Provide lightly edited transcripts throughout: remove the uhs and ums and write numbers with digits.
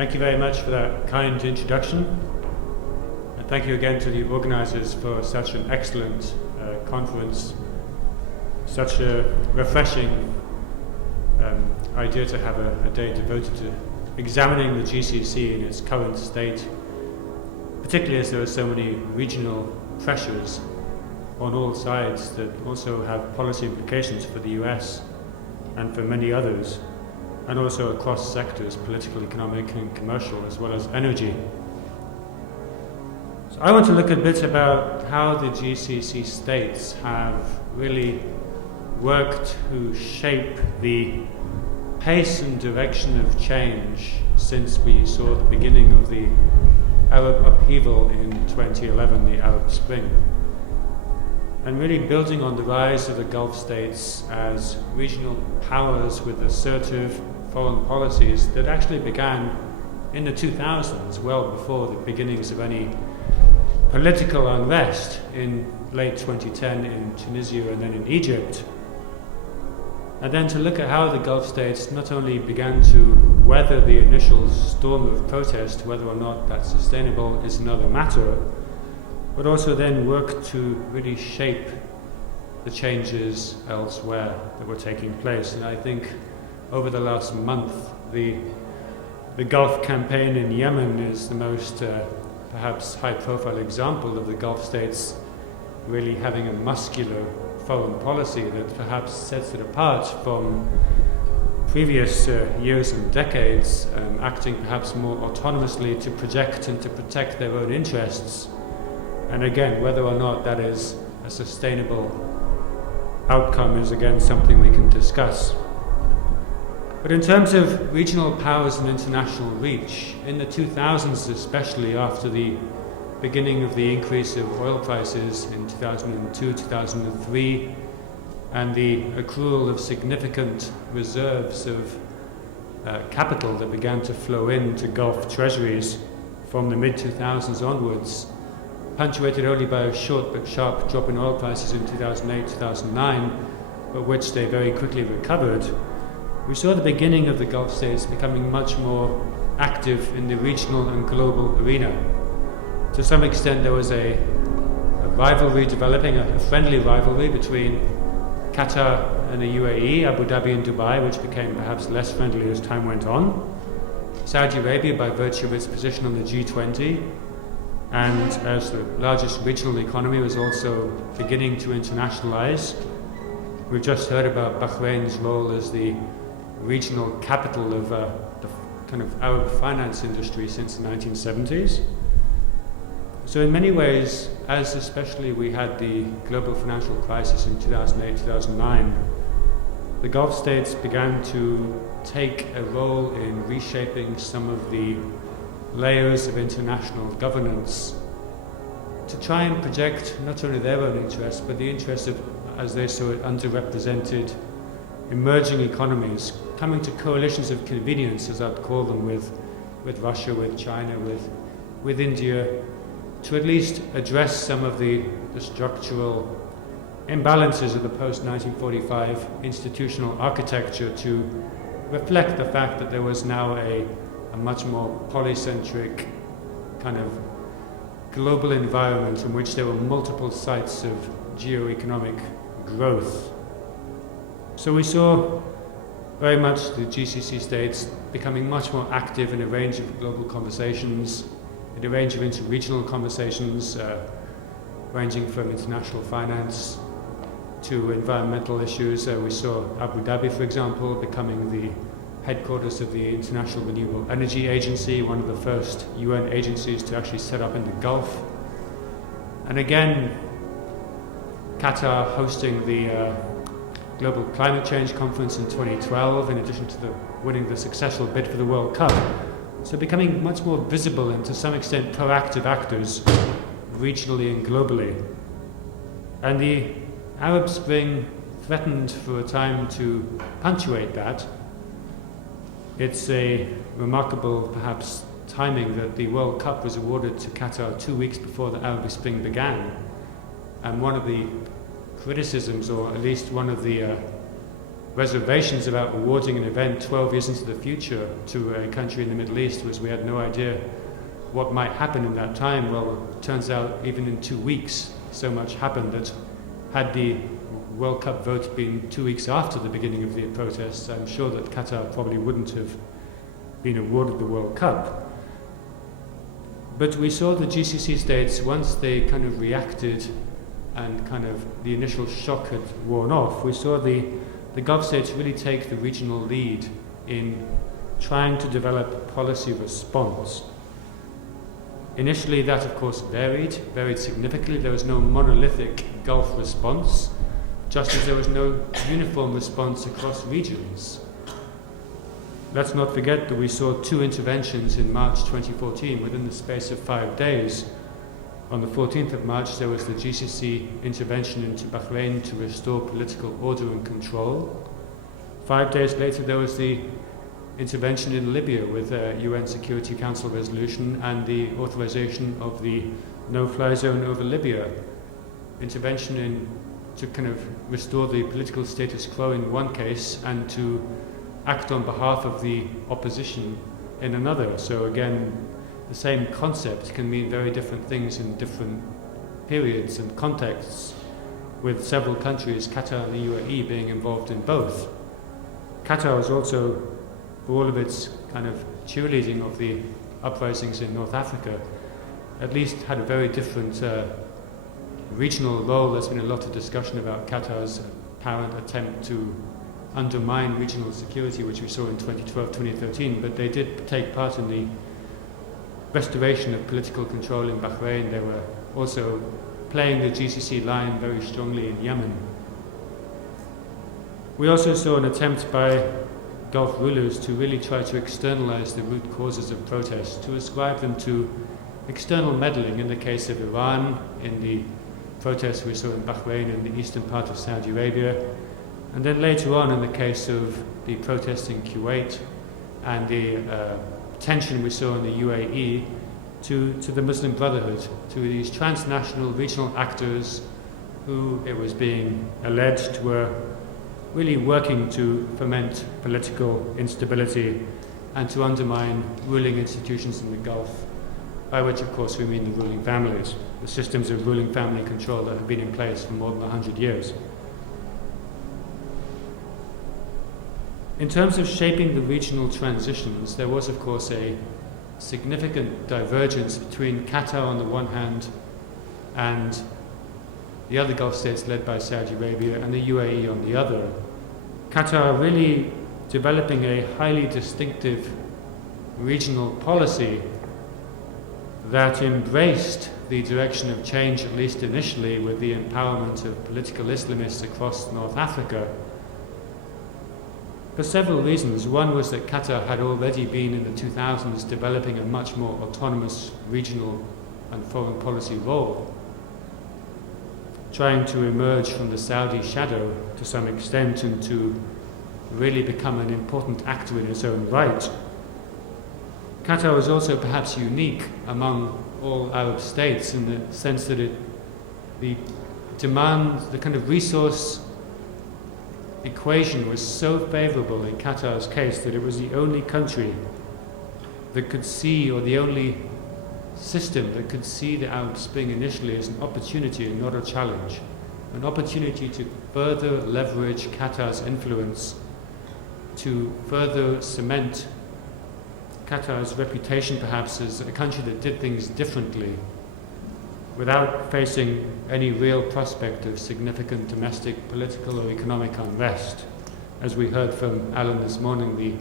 Thank you very much for that kind introduction. And thank you again to the organizers for such an excellent conference, such a refreshing idea to have a day devoted to examining the GCC in its current state, particularly as there are so many regional pressures on all sides that also have policy implications for the US and for many others, and also across sectors, political, economic and commercial, as well as energy. So I want to look a bit about how the GCC states have really worked to shape the pace and direction of change since we saw the beginning of the Arab upheaval in 2011, the Arab Spring. And really building on the rise of the Gulf states as regional powers with assertive foreign policies that actually began in the 2000s, well before the beginnings of any political unrest in late 2010 in Tunisia and then in Egypt. And then to look at how the Gulf states not only began to weather the initial storm of protest, whether or not that's sustainable is another matter, but also then work to really shape the changes elsewhere that were taking place. And I think over the last month, the Gulf campaign in Yemen is the most perhaps high-profile example of the Gulf states really having a muscular foreign policy that perhaps sets it apart from previous years and decades, acting perhaps more autonomously to project and to protect their own interests. And again, whether or not that is a sustainable outcome is again something we can discuss. But in terms of regional powers and international reach, in the 2000s, especially after the beginning of the increase of oil prices in 2002, 2003, and the accrual of significant reserves of capital that began to flow into Gulf treasuries from the mid-2000s onwards, punctuated only by a short but sharp drop in oil prices in 2008, 2009, but which they very quickly recovered, we saw the beginning of the Gulf states becoming much more active in the regional and global arena. To some extent, there was a rivalry developing, a friendly rivalry between Qatar and the UAE, Abu Dhabi and Dubai, which became perhaps less friendly as time went on. Saudi Arabia, by virtue of its position on the G20, and as the largest regional economy, was also beginning to internationalize. We've just heard about Bahrain's role as the regional capital of the kind of Arab finance industry since the 1970s. So in many ways, as especially we had the global financial crisis in 2008, 2009, the Gulf states began to take a role in reshaping some of the layers of international governance to try and project not only their own interests, but the interests of, as they saw it, underrepresented emerging economies, coming to coalitions of convenience, as I'd call them, with Russia, with China, with India, to at least address some of the structural imbalances of the post-1945 institutional architecture, to reflect the fact that there was now a much more polycentric kind of global environment in which there were multiple sites of geo-economic growth. So we saw very much the GCC states becoming much more active in a range of global conversations, in a range of inter-regional conversations, ranging from international finance to environmental issues. We saw Abu Dhabi, for example, becoming the headquarters of the International Renewable Energy Agency, one of the first UN agencies to actually set up in the Gulf. And again, Qatar hosting the Global Climate Change Conference in 2012, in addition to winning the successful bid for the World Cup. So becoming much more visible and to some extent proactive actors regionally and globally. And the Arab Spring threatened for a time to punctuate that. It's a remarkable, perhaps, timing that the World Cup was awarded to Qatar 2 weeks before the Arab Spring began. And one of the criticisms, or at least one of the reservations about awarding an event 12 years into the future to a country in the Middle East was we had no idea what might happen in that time. Well, it turns out even in 2 weeks, so much happened that had the World Cup vote been 2 weeks after the beginning of the protests, I'm sure that Qatar probably wouldn't have been awarded the World Cup. But we saw the GCC states, once they kind of reacted and kind of the initial shock had worn off, we saw the Gulf states really take the regional lead in trying to develop policy response. Initially, that of course varied significantly. There was no monolithic Gulf response, just as there was no uniform response across regions. Let's not forget that we saw 2 interventions in March 2014 within the space of 5 days. On the 14th of March, there was the GCC intervention into Bahrain to restore political order and control. 5 days later, there was the intervention in Libya with a UN Security Council resolution and the authorization of the no-fly zone over Libya. Intervention to kind of restore the political status quo in one case and to act on behalf of the opposition in another. So again, the same concept can mean very different things in different periods and contexts, with several countries, Qatar and the UAE, being involved in both. Qatar was also, for all of its kind of cheerleading of the uprisings in North Africa, at least had a very different regional role. There's been a lot of discussion about Qatar's apparent attempt to undermine regional security, which we saw in 2012-2013, but they did take part in the restoration of political control in Bahrain. They were also playing the GCC line very strongly in Yemen. We also saw an attempt by Gulf rulers to really try to externalize the root causes of protests, to ascribe them to external meddling, in the case of Iran, in the protests we saw in Bahrain in the eastern part of Saudi Arabia, and then later on in the case of the protests in Kuwait and the tension we saw in the UAE to the Muslim Brotherhood, to these transnational regional actors who, it was being alleged, were really working to foment political instability and to undermine ruling institutions in the Gulf, by which of course we mean the ruling families, the systems of ruling family control that have been in place for more than 100 years. In terms of shaping the regional transitions, there was of course a significant divergence between Qatar on the one hand and the other Gulf states led by Saudi Arabia and the UAE on the other. Qatar really developing a highly distinctive regional policy that embraced the direction of change, at least initially, with the empowerment of political Islamists across North Africa, for several reasons. One was that Qatar had already been in the 2000s developing a much more autonomous regional and foreign policy role, trying to emerge from the Saudi shadow to some extent and to really become an important actor in its own right. Qatar was also perhaps unique among all Arab states in the sense that the demand, the kind of resource equation was so favorable in Qatar's case that it was the only country that could see, or the only system that could see the Arab Spring initially as an opportunity and not a challenge, an opportunity to further leverage Qatar's influence, to further cement Qatar's reputation perhaps as a country that did things differently without facing any real prospect of significant domestic political or economic unrest. As we heard from Alan this morning, the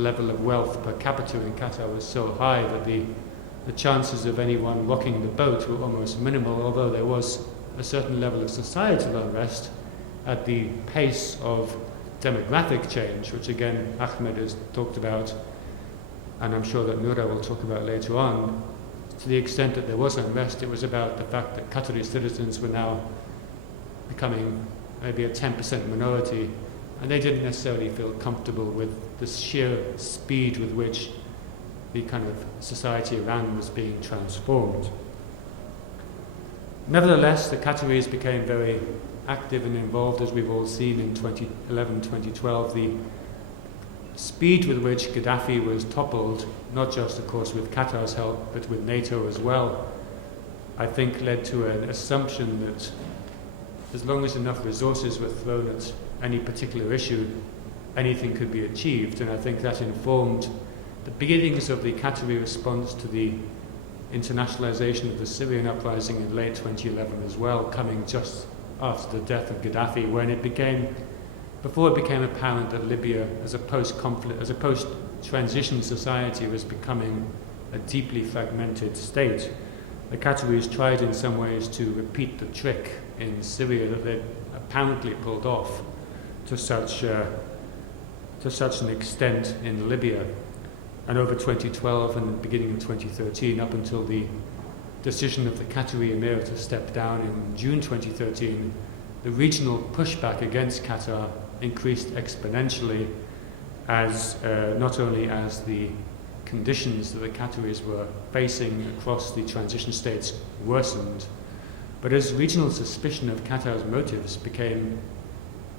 level of wealth per capita in Qatar was so high that the chances of anyone rocking the boat were almost minimal, although there was a certain level of societal unrest at the pace of demographic change, which again Ahmed has talked about, and I'm sure that Noura will talk about later on. To the extent that there was unrest, it was about the fact that Qatari citizens were now becoming maybe a 10% minority, and they didn't necessarily feel comfortable with the sheer speed with which the kind of society around was being transformed. Nevertheless, the Qataris became very active and involved as we've all seen in 2011, 2012, the speed with which Gaddafi was toppled, not just of course with Qatar's help, but with NATO as well, I think led to an assumption that as long as enough resources were thrown at any particular issue, anything could be achieved. And I think that informed the beginnings of the Qatari response to the internationalization of the Syrian uprising in late 2011 as well, coming just after the death of Gaddafi, when before it became apparent that Libya as a post-conflict, as a post-transition society was becoming a deeply fragmented state. The Qataris tried in some ways to repeat the trick in Syria that they apparently pulled off to such an extent in Libya. And over 2012 and the beginning of 2013, up until the decision of the Qatari Emir to step down in June 2013, the regional pushback against Qatar increased exponentially as not only as the conditions that the Qataris were facing across the transition states worsened, but as regional suspicion of Qatar's motives became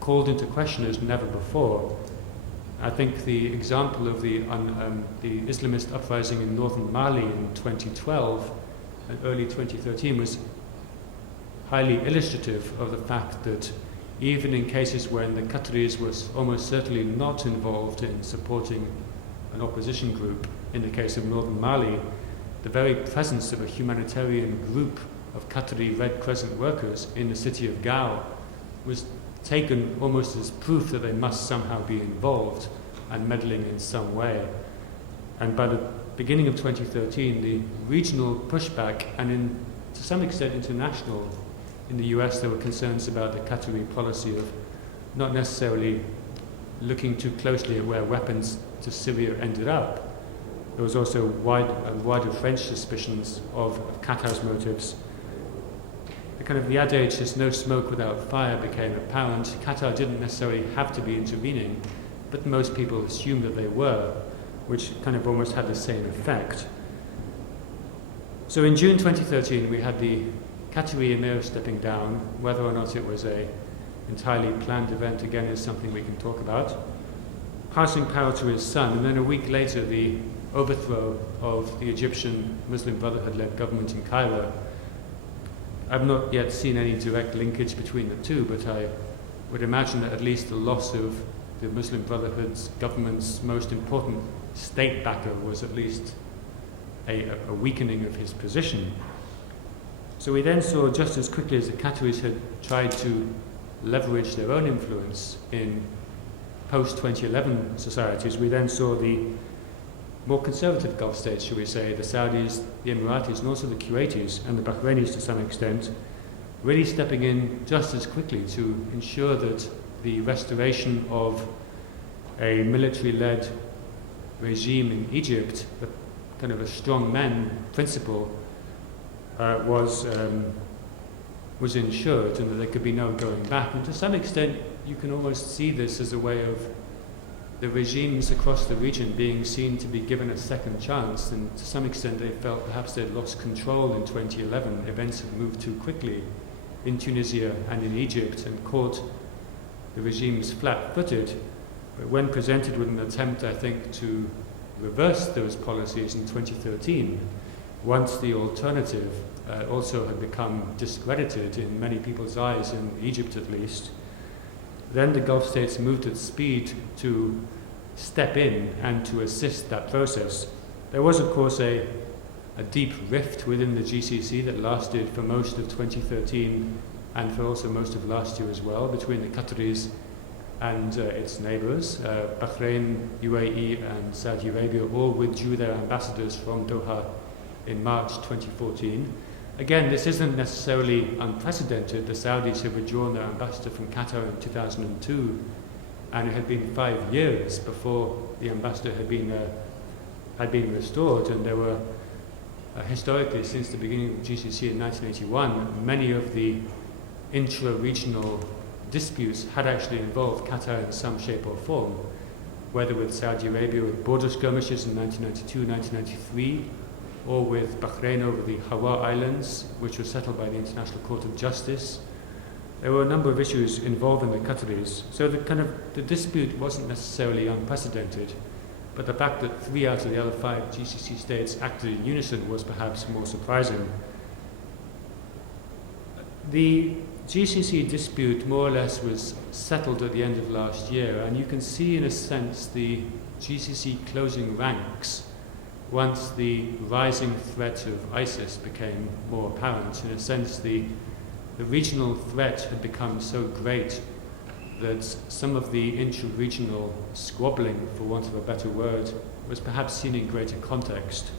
called into question as never before. I think the example of the Islamist uprising in northern Mali in 2012 and early 2013 was highly illustrative of the fact that even in cases when the Qataris was almost certainly not involved in supporting an opposition group, in the case of northern Mali, the very presence of a humanitarian group of Qatari Red Crescent workers in the city of Gao was taken almost as proof that they must somehow be involved and meddling in some way. And by the beginning of 2013, the regional pushback, and to some extent international, in the US there were concerns about the Qatari policy of not necessarily looking too closely at where weapons to Syria ended up. There was also wider French suspicions of Qatar's motives. The adage, there's no smoke without fire, became apparent. Qatar didn't necessarily have to be intervening, but most people assumed that they were, which kind of almost had the same effect. So in June 2013, we had the Qatari Emir stepping down. Whether or not it was an entirely planned event, again, is something we can talk about. Passing power to his son, and then a week later, the overthrow of the Egyptian Muslim Brotherhood-led government in Cairo. I've not yet seen any direct linkage between the two, but I would imagine that at least the loss of the Muslim Brotherhood's government's most important state backer was at least a weakening of his position. So we then saw, just as quickly as the Qataris had tried to leverage their own influence in post-2011 societies, we then saw the more conservative Gulf states, shall we say, the Saudis, the Emiratis, and also the Kuwaitis and the Bahrainis to some extent, really stepping in just as quickly to ensure that the restoration of a military-led regime in Egypt, kind of a strong man principle, was ensured, and that there could be no going back. And to some extent, you can almost see this as a way of the regimes across the region being seen to be given a second chance, and to some extent they felt perhaps they'd lost control in 2011. Events had moved too quickly in Tunisia and in Egypt and caught the regimes flat-footed. But when presented with an attempt, I think, to reverse those policies in 2013, once the alternative also had become discredited in many people's eyes, in Egypt at least, then the Gulf states moved at speed to step in and to assist that process. There was, of course, a deep rift within the GCC that lasted for most of 2013 and for also most of last year as well, between the Qataris and its neighbors. Bahrain, UAE and Saudi Arabia all withdrew their ambassadors from Doha in March 2014. Again, this isn't necessarily unprecedented. The Saudis had withdrawn their ambassador from Qatar in 2002, and it had been 5 years before the ambassador had been restored. And there were, historically, since the beginning of the GCC in 1981, many of the intra-regional disputes had actually involved Qatar in some shape or form, whether with Saudi Arabia with border skirmishes in 1992, 1993, or with Bahrain over the Hawa Islands, which was settled by the International Court of Justice, there were a number of issues involving the Qataris. So the dispute wasn't necessarily unprecedented, but the fact that 3 out of the other 5 GCC states acted in unison was perhaps more surprising. The GCC dispute more or less was settled at the end of last year, and you can see in a sense the GCC closing ranks once the rising threat of ISIS became more apparent. In a sense, the regional threat had become so great that some of the intra-regional squabbling, for want of a better word, was perhaps seen in greater context.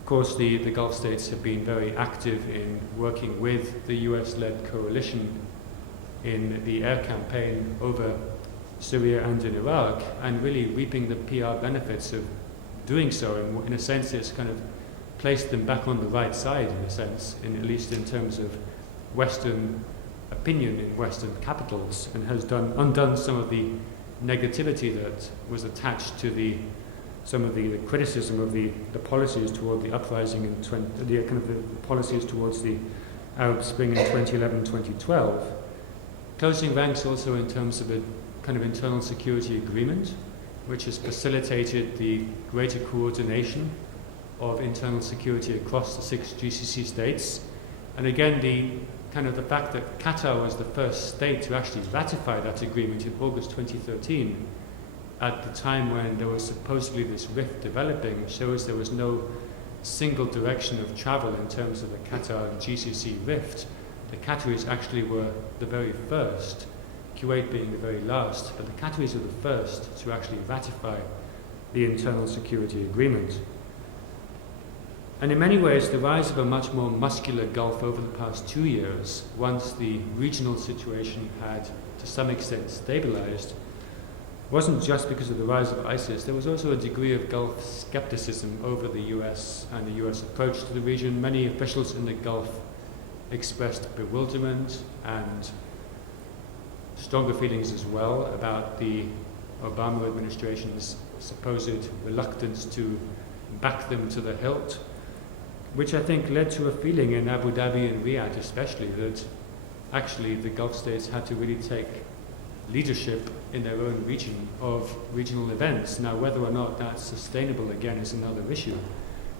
Of course, the Gulf states have been very active in working with the US-led coalition in the air campaign over Syria and in Iraq, and really reaping the PR benefits of doing so. And in a sense, it's kind of placed them back on the right side, in a sense, at least in terms of Western opinion in Western capitals, and has undone some of the negativity that was attached to some of the criticism of the policies toward the uprising in the policies towards the Arab Spring in 2011-2012. Closing ranks also in terms of a kind of internal security agreement, which has facilitated the greater coordination of internal security across the 6 GCC states. And again, the fact that Qatar was the first state to actually ratify that agreement in August 2013, at the time when there was supposedly this rift developing, shows there was no single direction of travel in terms of the Qatar and GCC rift. The Qataris actually were the very first, Kuwait being the very last, but the Qataris were the first to actually ratify the internal security agreement. And in many ways, the rise of a much more muscular Gulf over the past 2 years, once the regional situation had to some extent stabilized, wasn't just because of the rise of ISIS. There was also a degree of Gulf skepticism over the US and the US approach to the region. Many officials in the Gulf expressed bewilderment and stronger feelings as well about the Obama administration's supposed reluctance to back them to the hilt, which I think led to a feeling in Abu Dhabi and Riyadh especially that actually the Gulf states had to really take leadership in their own region of regional events. Now, whether or not that's sustainable again is another issue,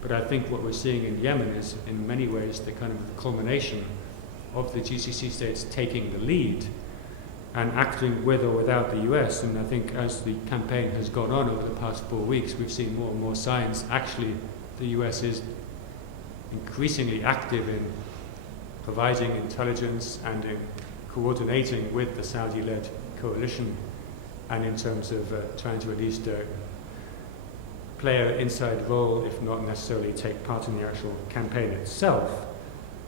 but I think what we're seeing in Yemen is in many ways the kind of culmination of the GCC states taking the lead and acting with or without the US. And I think as the campaign has gone on over the past 4 weeks, we've seen more and more signs actually the US is increasingly active in providing intelligence and in coordinating with the Saudi-led coalition, and in terms of trying to at least play an inside role, if not necessarily take part in the actual campaign itself.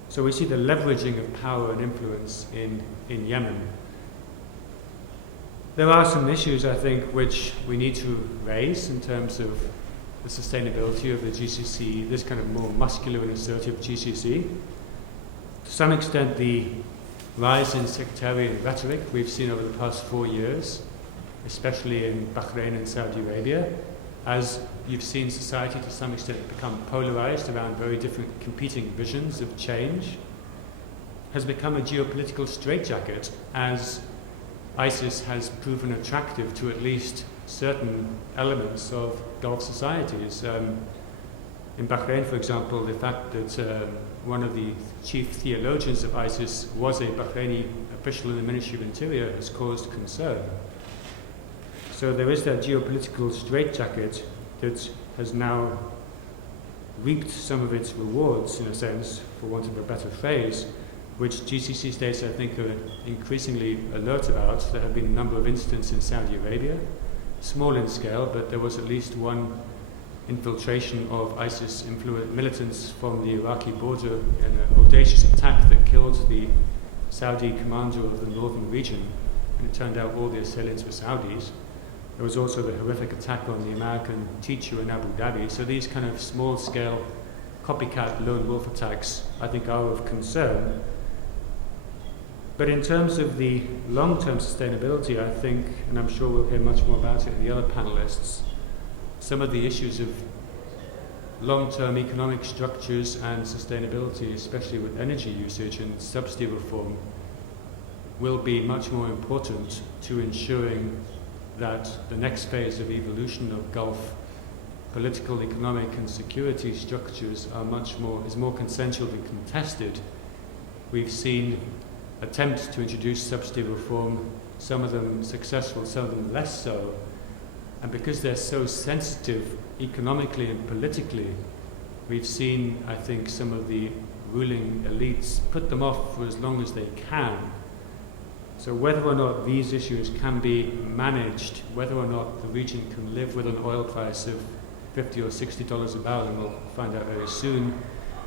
So we see the leveraging of power and influence in Yemen. There are some issues, I think, which we need to raise in terms of the sustainability of the GCC, this kind of more muscular and assertive GCC. To some extent, the rise in sectarian rhetoric we've seen over the past 4 years, especially in Bahrain and Saudi Arabia, as you've seen society to some extent become polarized around very different competing visions of change, has become a geopolitical straitjacket as ISIS has proven attractive to at least certain elements of Gulf societies. In Bahrain, for example, the fact that one of the chief theologians of ISIS was a Bahraini official in the Ministry of Interior has caused concern. So there is that geopolitical straitjacket that has now reaped some of its rewards, in a sense, for want of a better phrase, which GCC states, I think, are increasingly alert about. There have been a number of incidents in Saudi Arabia, small in scale, but there was at least one infiltration of ISIS militants from the Iraqi border in an audacious attack that killed the Saudi commander of the northern region, and it turned out all the assailants were Saudis. There was also the horrific attack on the American teacher in Abu Dhabi. So these kind of small-scale copycat lone wolf attacks, I think, are of concern. But in terms of the long-term sustainability, I think, and I'm sure we'll hear much more about it in the other panelists, some of the issues of long-term economic structures and sustainability, especially with energy usage and subsidy reform, will be much more important to ensuring that the next phase of evolution of Gulf political, economic and security structures is more consensual than contested. We've seen attempts to introduce subsidy reform, some of them successful, some of them less so. And because they're so sensitive economically and politically, we've seen, I think, some of the ruling elites put them off for as long as they can. So whether or not these issues can be managed, whether or not the region can live with an oil price of $50 or $60 a barrel, and we'll find out very soon.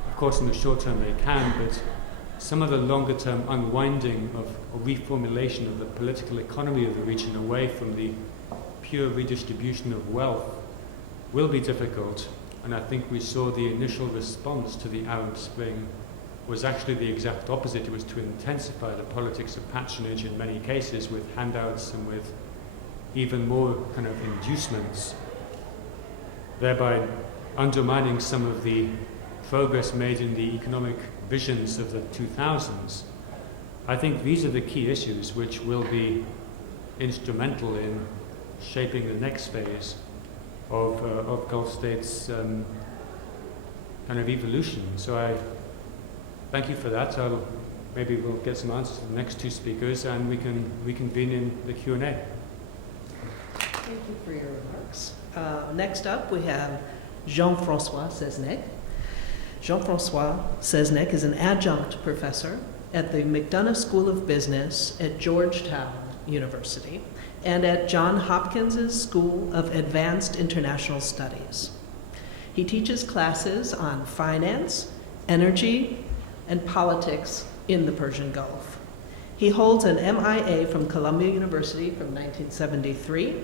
Of course, in the short term they can, but some of the longer term unwinding of or reformulation of the political economy of the region away from the pure redistribution of wealth will be difficult. And I think we saw the initial response to the Arab Spring was actually the exact opposite. It was to intensify the politics of patronage in many cases, with handouts and with even more kind of inducements, thereby undermining some of the progress made in the economic visions of the 2000s. I think these are the key issues which will be instrumental in shaping the next phase of Gulf states' kind of evolution. So I thank you for that. Maybe we'll get some answers to the next two speakers, and we can reconvene in the Q&A. Thank you for your remarks. Next up, we have Jean-François Seznec. Jean-François Seznec is an adjunct professor at the McDonough School of Business at Georgetown University and at Johns Hopkins School of Advanced International Studies. He teaches classes on finance, energy, and politics in the Persian Gulf. He holds an MIA from Columbia University from 1973,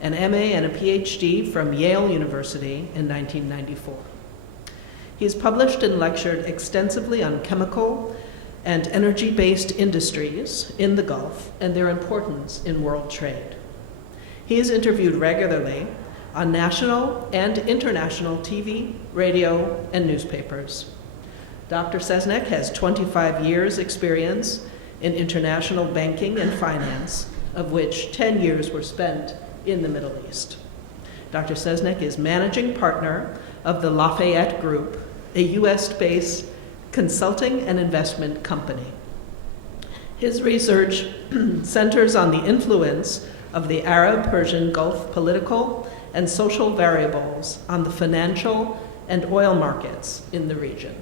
an MA and a PhD from Yale University in 1994. He has published and lectured extensively on chemical and energy-based industries in the Gulf and their importance in world trade. He is interviewed regularly on national and international TV, radio, and newspapers. Dr. Seznec has 25 years' experience in international banking and finance, of which 10 years were spent in the Middle East. Dr. Seznec is managing partner of the Lafayette Group, a US-based consulting and investment company. His research centers on the influence of the Arab-Persian Gulf political and social variables on the financial and oil markets in the region.